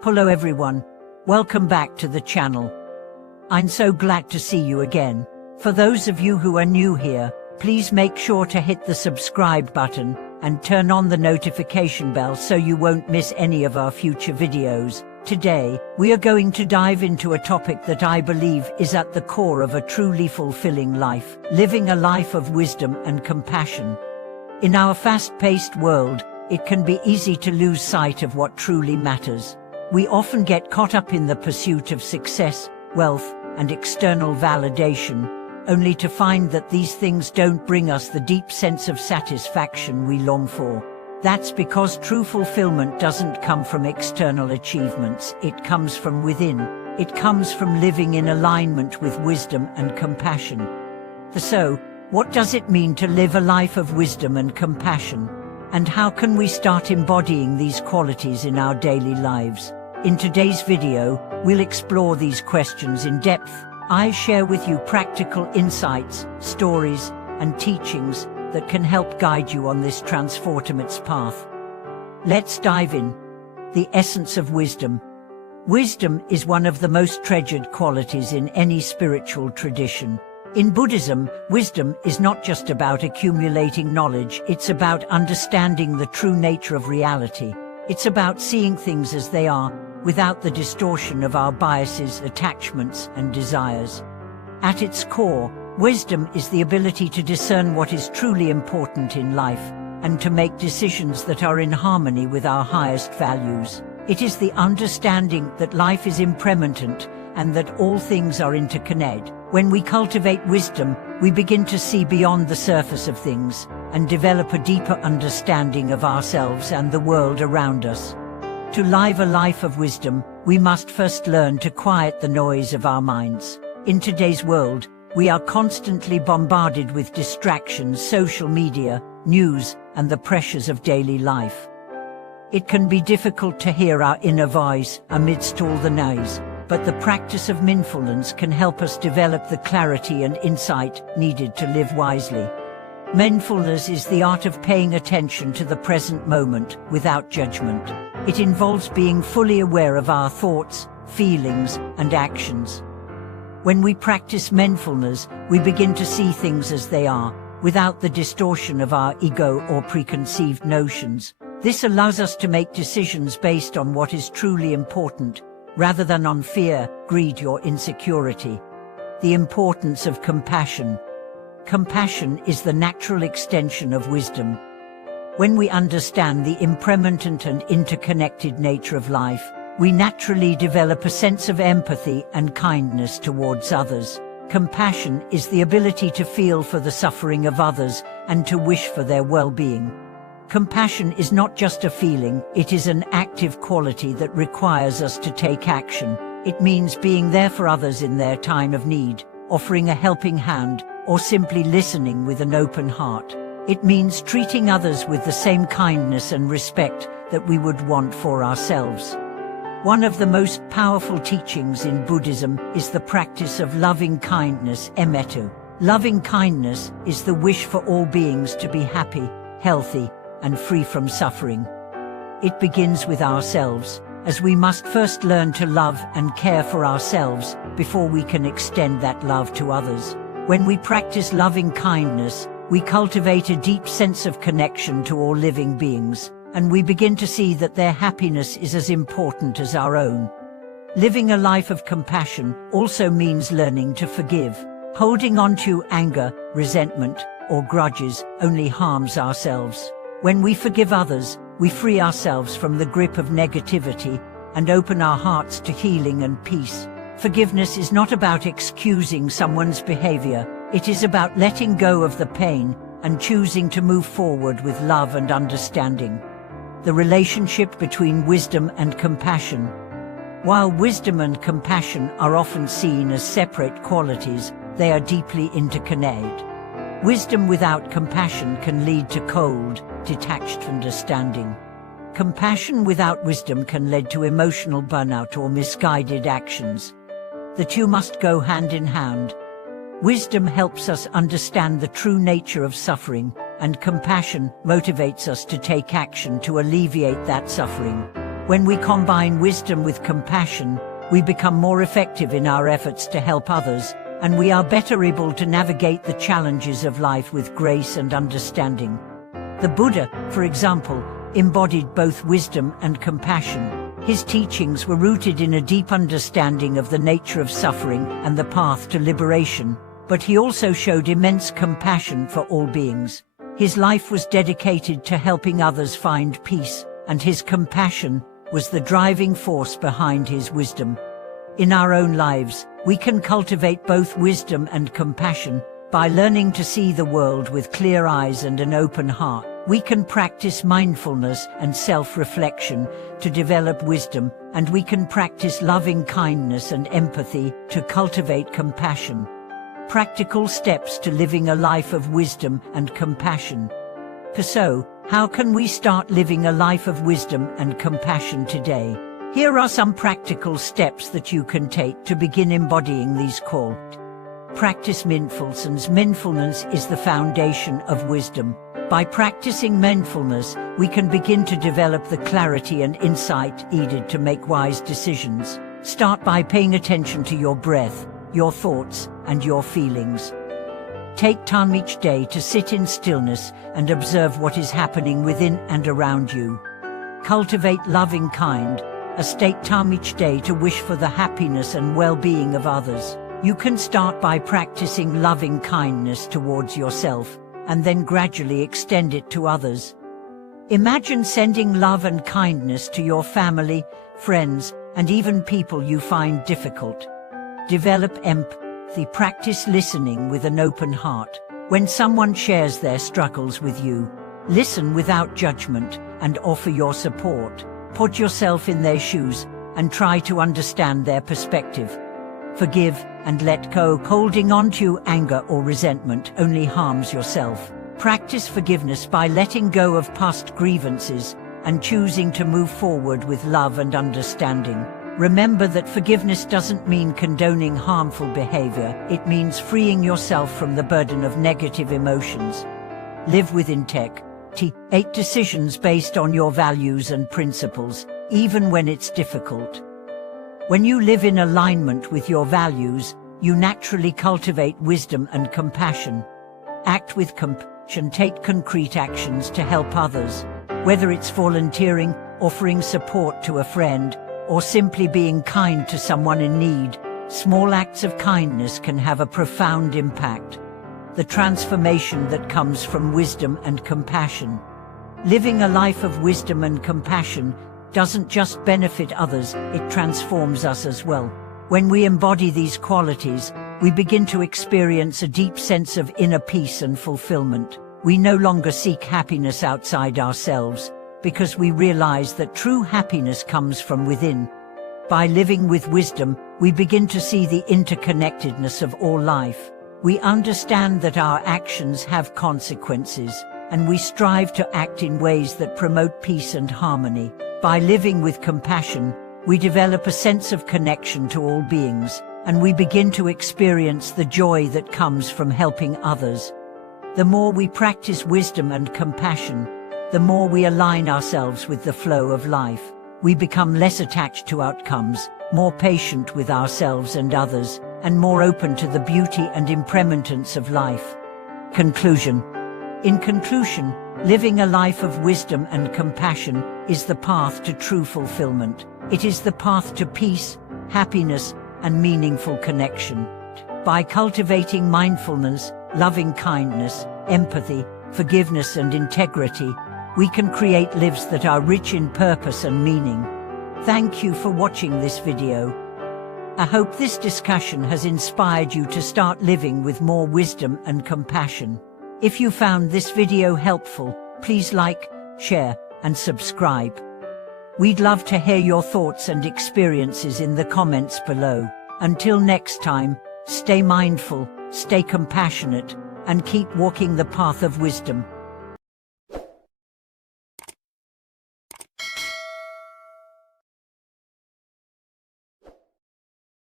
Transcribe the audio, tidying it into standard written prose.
Hello everyone, welcome back to the channel. I'm so glad to see you again. For those of you who are new here, please make sure to hit the subscribe button and turn on the notification bell so you won't miss any of our future videos. Today, we are going to dive into a topic that I believe is at the core of a truly fulfilling life, living a life of wisdom and compassion. In our fast-paced world, it can be easy to lose sight of what truly matters. We often get caught up in the pursuit of success, wealth, and external validation, only to find that these things don't bring us the deep sense of satisfaction we long for. That's because true fulfillment doesn't come from external achievements, it comes from within. It comes from living in alignment with wisdom and compassion. So, what does it mean to live a life of wisdom and compassion? And how can we start embodying these qualities in our daily lives? In today's video, we'll explore these questions in depth. I share with you practical insights, stories, and teachings that can help guide you on this transformative path. Let's dive in. The essence of wisdom. Wisdom is one of the most treasured qualities in any spiritual tradition. In Buddhism, wisdom is not just about accumulating knowledge, it's about understanding the true nature of reality. It's about seeing things as they are, without the distortion of our biases, attachments, and desires. At its core, wisdom is the ability to discern what is truly important in life, and to make decisions that are in harmony with our highest values. It is the understanding that life is impermanent, and that all things are interconnected. When we cultivate wisdom, we begin to see beyond the surface of things, and develop a deeper understanding of ourselves and the world around us. To live a life of wisdom, we must first learn to quiet the noise of our minds. In today's world, we are constantly bombarded with distractions, social media, news, and the pressures of daily life. It can be difficult to hear our inner voice amidst all the noise, but the practice of mindfulness can help us develop the clarity and insight needed to live wisely. Mindfulness is the art of paying attention to the present moment without judgment. It involves being fully aware of our thoughts, feelings, and actions. When we practice mindfulness, we begin to see things as they are, without the distortion of our ego or preconceived notions. This allows us to make decisions based on what is truly important, rather than on fear, greed, or insecurity. The importance of compassion. Compassion is the natural extension of wisdom. When we understand the impermanent and interconnected nature of life, we naturally develop a sense of empathy and kindness towards others. Compassion is the ability to feel for the suffering of others and to wish for their well-being. Compassion is not just a feeling, it is an active quality that requires us to take action. It means being there for others in their time of need, offering a helping hand, or simply listening with an open heart. It means treating others with the same kindness and respect that we would want for ourselves. One of the most powerful teachings in Buddhism is the practice of loving kindness, emetu. Loving kindness is the wish for all beings to be happy, healthy, and free from suffering. It begins with ourselves, as we must first learn to love and care for ourselves before we can extend that love to others. When we practice loving kindness, we cultivate a deep sense of connection to all living beings, and we begin to see that their happiness is as important as our own. Living a life of compassion also means learning to forgive. Holding on to anger, resentment, or grudges only harms ourselves. When we forgive others, we free ourselves from the grip of negativity and open our hearts to healing and peace. Forgiveness is not about excusing someone's behavior, it is about letting go of the pain and choosing to move forward with love and understanding. The relationship between wisdom and compassion. While wisdom and compassion are often seen as separate qualities, they are deeply interconnected. Wisdom without compassion can lead to cold, detached understanding. Compassion without wisdom can lead to emotional burnout or misguided actions. The two must go hand in hand. Wisdom helps us understand the true nature of suffering, and compassion motivates us to take action to alleviate that suffering. When we combine wisdom with compassion, we become more effective in our efforts to help others, and we are better able to navigate the challenges of life with grace and understanding. The Buddha, for example, embodied both wisdom and compassion. His teachings were rooted in a deep understanding of the nature of suffering and the path to liberation, but he also showed immense compassion for all beings. His life was dedicated to helping others find peace, and his compassion was the driving force behind his wisdom. In our own lives, we can cultivate both wisdom and compassion by learning to see the world with clear eyes and an open heart. We can practice mindfulness and self-reflection to develop wisdom, and we can practice loving kindness and empathy to cultivate compassion. Practical steps to living a life of wisdom and compassion. So, how can we start living a life of wisdom and compassion today? Here are some practical steps that you can take to begin embodying these qualities. Practice mindfulness. Mindfulness is the foundation of wisdom. By practicing mindfulness, we can begin to develop the clarity and insight needed to make wise decisions. Start by paying attention to your breath, your thoughts, and your feelings. Take time each day to sit in stillness and observe what is happening within and around you. Cultivate loving kind. Take time each day to wish for the happiness and well-being of others. You can start by practicing loving kindness towards yourself, and then gradually extend it to others. Imagine sending love and kindness to your family, friends, and even people you find difficult. Develop empathy. Practice listening with an open heart. When someone shares their struggles with you, listen without judgment and offer your support. Put yourself in their shoes and try to understand their perspective. Forgive and let go. Holding on to anger or resentment only harms yourself. Practice forgiveness by letting go of past grievances and choosing to move forward with love and understanding. Remember that forgiveness doesn't mean condoning harmful behavior. It means freeing yourself from the burden of negative emotions. Live with integrity. Make decisions based on your values and principles, even when it's difficult. When you live in alignment with your values, you naturally cultivate wisdom and compassion. Act with compassion. Take concrete actions to help others. Whether it's volunteering, offering support to a friend, or simply being kind to someone in need, small acts of kindness can have a profound impact. The transformation that comes from wisdom and compassion. Living a life of wisdom and compassion doesn't just benefit others, it transforms us as well. When we embody these qualities, we begin to experience a deep sense of inner peace and fulfillment. We no longer seek happiness outside ourselves, because we realize that true happiness comes from within. By living with wisdom, we begin to see the interconnectedness of all life. We understand that our actions have consequences, and we strive to act in ways that promote peace and harmony. By living with compassion, we develop a sense of connection to all beings, and we begin to experience the joy that comes from helping others. The more we practice wisdom and compassion, the more we align ourselves with the flow of life. We become less attached to outcomes, more patient with ourselves and others, and more open to the beauty and impermanence of life. Conclusion. In conclusion, living a life of wisdom and compassion is the path to true fulfillment. It is the path to peace, happiness, and meaningful connection. By cultivating mindfulness, loving kindness, empathy, forgiveness, and integrity, we can create lives that are rich in purpose and meaning. Thank you for watching this video. I hope this discussion has inspired you to start living with more wisdom and compassion. If you found this video helpful, please like, share, and subscribe. We'd love to hear your thoughts and experiences in the comments below. Until next time, stay mindful, stay compassionate, and keep walking the path of wisdom.